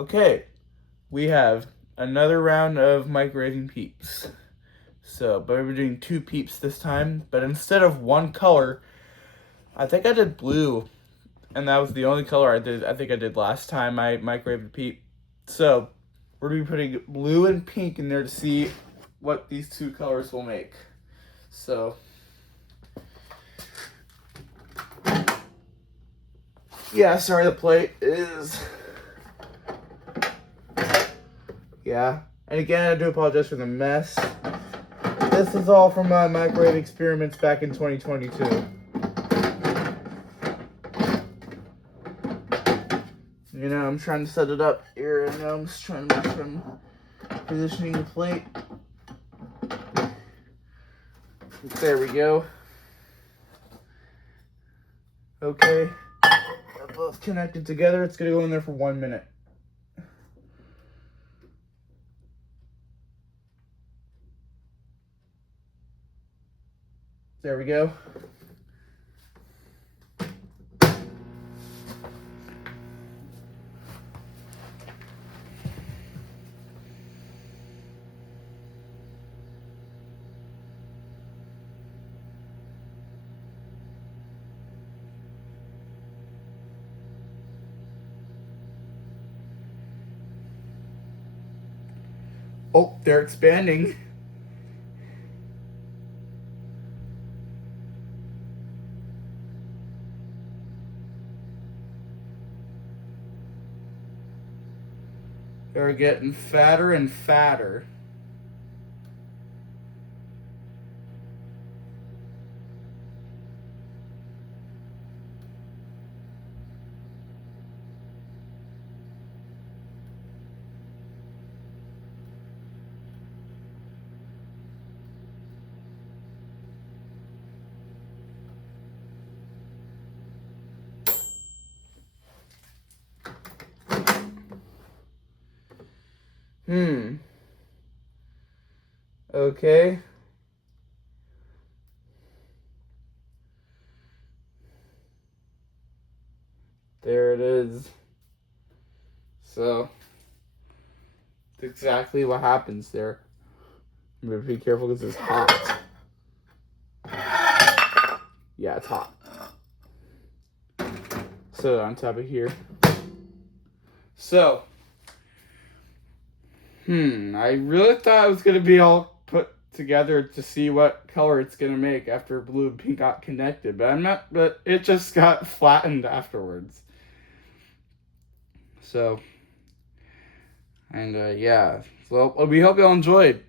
Okay, we have another round of microwaving Peeps. But we're doing 2 Peeps this time, but instead of one color, I think I did blue, and that was the only color I think I did last time I microwaved a Peep. So, we're going to be putting blue and pink in there to see what these 2 colors will make. So, yeah, sorry the plate is... Yeah, and again, I do apologize for the mess. This is all from my microwave experiments back in 2022. You know, I'm trying to set it up here, and I'm just trying to make sure I'm positioning the plate. There we go. Okay, they're both connected together. It's gonna go in there for 1 minute. There we go. Oh, they're expanding. They're getting fatter and fatter. Okay. There it is. So, that's exactly what happens there. I'm gonna be careful because it's hot. Yeah, it's hot. So on top of here. So, I really thought it was gonna be all put together to see what color it's gonna make after blue and pink got connected, but it just got flattened afterwards. So, and yeah, so we hope y'all enjoyed.